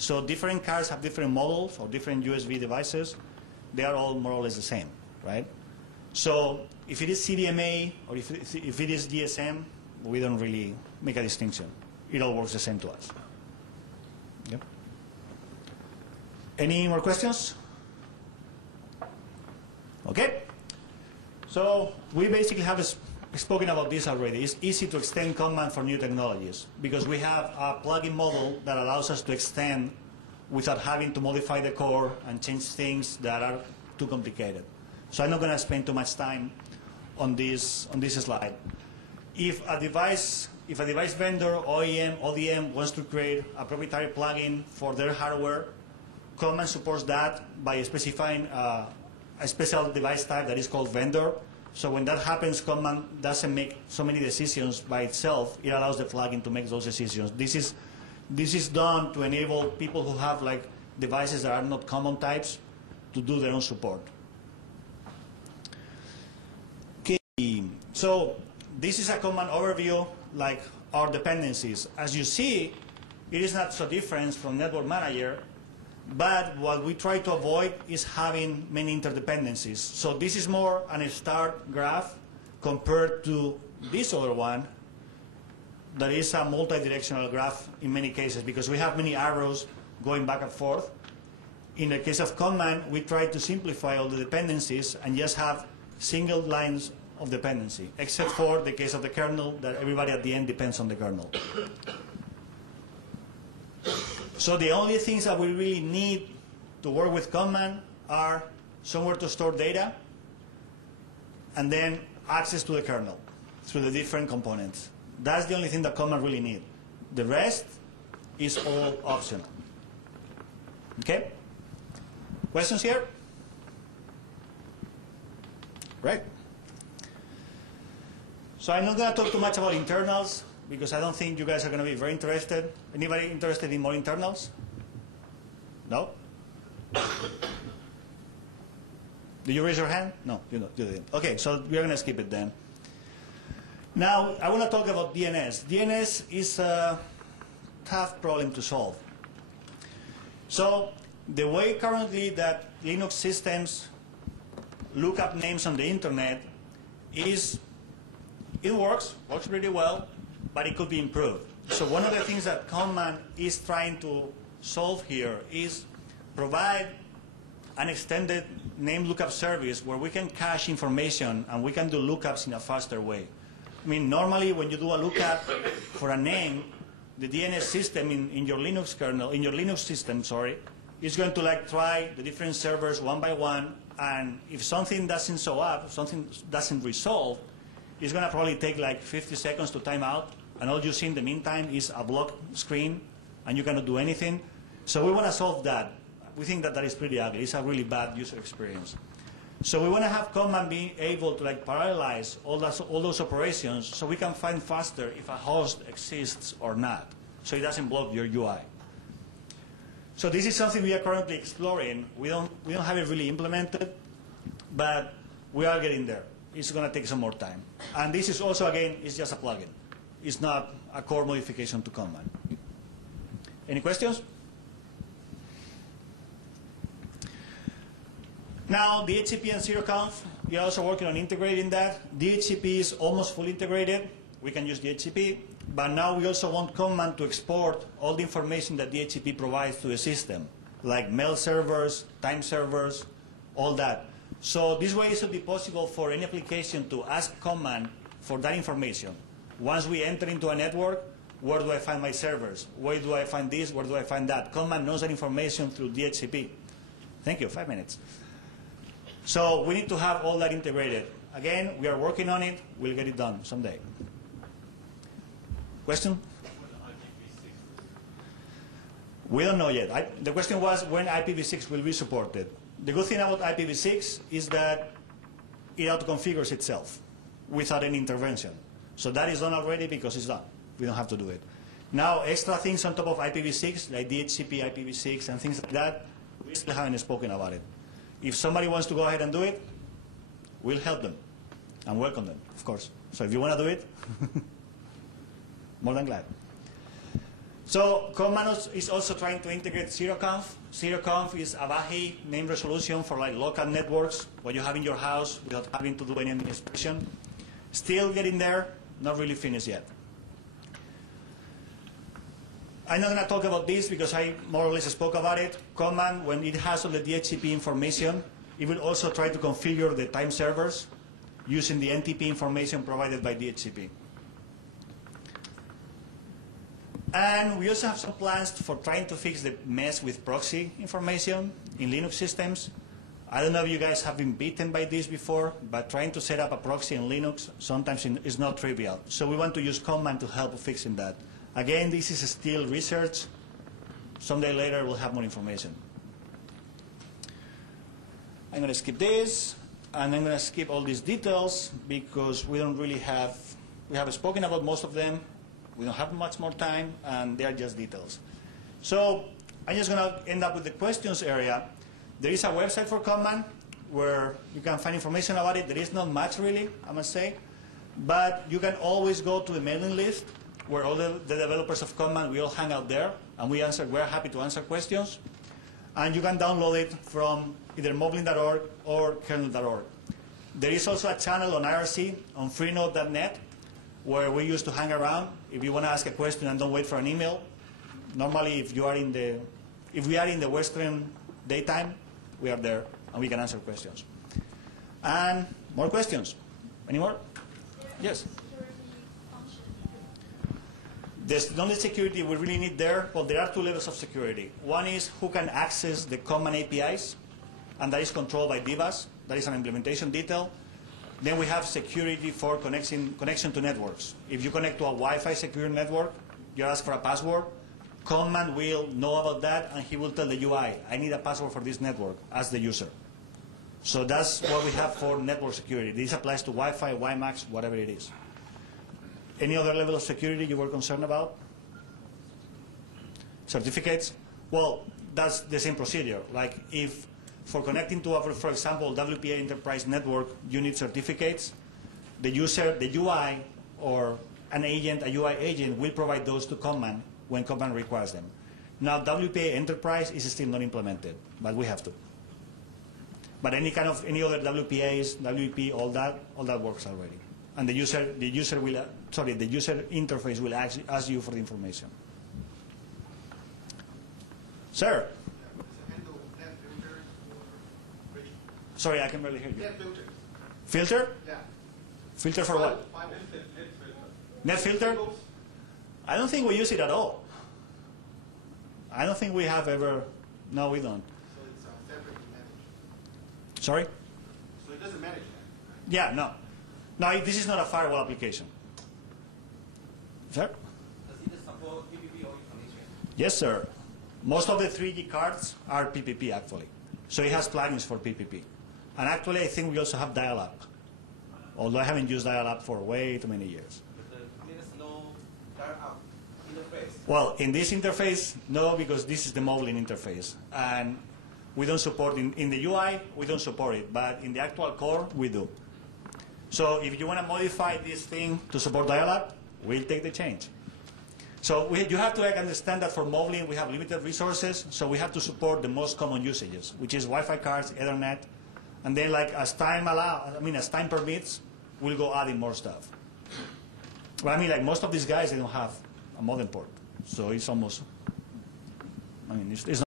So different cars have different models or different USB devices. They are all more or less the same, right? So if it is CDMA or if it is GSM, we don't really make a distinction. It all works the same to us. Yep. Any more questions? Okay. So we basically have spoken about this already. It's easy to extend command for new technologies because we have a plugin model that allows us to extend without having to modify the core and change things that are too complicated. So I'm not going to spend too much time on this slide. If a device vendor, OEM, ODM wants to create a proprietary plugin for their hardware, Command supports that by specifying a special device type that is called vendor. So when that happens, Command doesn't make so many decisions by itself. It allows the plugin to make those decisions. This is done to enable people who have like devices that are not common types to do their own support. Okay, so this is a command overview, like our dependencies. As you see, it is not so different from Network Manager, but what we try to avoid is having many interdependencies. So this is more an start graph compared to this other one that is a multi-directional graph in many cases because we have many arrows going back and forth. In the case of Command, we try to simplify all the dependencies and just have single lines of dependency, except for the case of the kernel, that everybody at the end depends on the kernel. So the only things that we really need to work with Command are somewhere to store data and then access to the kernel through the different components. That's the only thing that Command really needs. The rest is all optional. Okay? Questions here? Right. So I'm not going to talk too much about internals because I don't think you guys are going to be very interested. Anybody interested in more internals? No? Did you raise your hand? No, you didn't. Okay, so we're going to skip it then. Now, I want to talk about DNS. DNS is a tough problem to solve. So the way currently that Linux systems look up names on the internet is, it works pretty well, but it could be improved. So one of the things that Command is trying to solve here is provide an extended name lookup service where we can cache information and we can do lookups in a faster way. I mean, normally when you do a lookup for a name, the DNS system in your Linux kernel, in your Linux system, sorry, is going to like try the different servers one by one, and if something doesn't show up, something doesn't resolve, it's going to probably take like 50 seconds to time out, and all you see in the meantime is a block screen, and you cannot do anything. So we want to solve that. We think that that is pretty ugly. It's a really bad user experience. So we want to have Command being able to like parallelize all those operations so we can find faster if a host exists or not, so it doesn't block your UI. So this is something we are currently exploring. We don't have it really implemented, but we are getting there. It's going to take some more time. And this is also, again, it's just a plugin. It's not a core modification to Command. Any questions? Now, DHCP and ZeroConf, we are also working on integrating that. DHCP is almost fully integrated. We can use DHCP. But now we also want Command to export all the information that DHCP provides to the system, like mail servers, time servers, all that. So this way it should be possible for any application to ask Command for that information. Once we enter into a network, where do I find my servers? Where do I find this? Where do I find that? Command knows that information through DHCP. Thank you, 5 minutes. So we need to have all that integrated. Again, we are working on it. We'll get it done someday. Question? We don't know yet. The question was when IPv6 will be supported. The good thing about IPv6 is that it auto-configures itself without any intervention. So that is done already because it's done. We don't have to do it. Now, extra things on top of IPv6, like DHCP, IPv6, and things like that, we still haven't spoken about it. If somebody wants to go ahead and do it, we'll help them and welcome them, of course. So if you want to do it, more than glad. So Command is also trying to integrate ZeroConf. ZeroConf is Avahi name resolution for like local networks, what you have in your house without having to do any administration. Still getting there, not really finished yet. I'm not going to talk about this because I more or less spoke about it. Command, when it has all the DHCP information, it will also try to configure the time servers using the NTP information provided by DHCP. And we also have some plans for trying to fix the mess with proxy information in Linux systems. I don't know if you guys have been bitten by this before, but trying to set up a proxy in Linux sometimes is not trivial. So we want to use Command to help fixing that. Again, this is still research. Someday later, we'll have more information. I'm going to skip this, and I'm going to skip all these details because we don't really have, we have spoken about most of them. We don't have much more time, and they are just details. So I'm just going to end up with the questions area. There is a website for Command where you can find information about it. There is not much really, I must say, but you can always go to the mailing list where all the developers of Command, we all hang out there, and we're happy to answer questions. And you can download it from either moblin.org or kernel.org. There is also a channel on IRC, on freenode.net, where we used to hang around. If you want to ask a question and don't wait for an email, normally if we are in the Western daytime, we are there, and we can answer questions. And more questions. Any more? Yes. There's not the security we really need there, but there are two levels of security. One is who can access the Command APIs, and that is controlled by DBAS. That is an implementation detail. Then we have security for connection to networks. If you connect to a Wi-Fi secure network, you ask for a password, Command will know about that, and he will tell the UI, I need a password for this network, as the user. So that's what we have for network security. This applies to Wi-Fi, WiMAX, whatever it is. Any other level of security you were concerned about? Certificates? Well, that's the same procedure. Like if for connecting to, for example, WPA Enterprise Network, you need certificates, the user, the UI, or an agent, a UI agent, will provide those to Command when Command requires them. Now, WPA Enterprise is still not implemented, but we have to. But any other WPAs, WEP, all that works already. And the user interface will ask you for the information. Sir? Sorry, I can barely hear you. Net filter. Filter? Yeah. Filter for what? Net filter? I don't think we use it at all. I don't think we have ever. No, we don't. So it's separately managed. Sorry? So it doesn't manage that. Yeah, no. No, this is not a firewall application. Sir? Does it support PPP or information? Yes, sir. Most of the 3G cards are PPP, actually. So it has plugins for PPP. And actually, I think we also have dial-up. Although I haven't used dial-up for way too many years. But there is no dial-up interface. Well, in this interface, no, because this is the Moblin interface. And we don't support, in the UI, we don't support it. But in the actual core, we do. So if you want to modify this thing to support dial-up, we'll take the change. So you have to understand that for Moblin, we have limited resources, so we have to support the most common usages, which is Wi-Fi cards, Ethernet, and then like as time permits, we'll go adding more stuff. But I mean, like most of these guys, they don't have a modem port, so it's almost, it's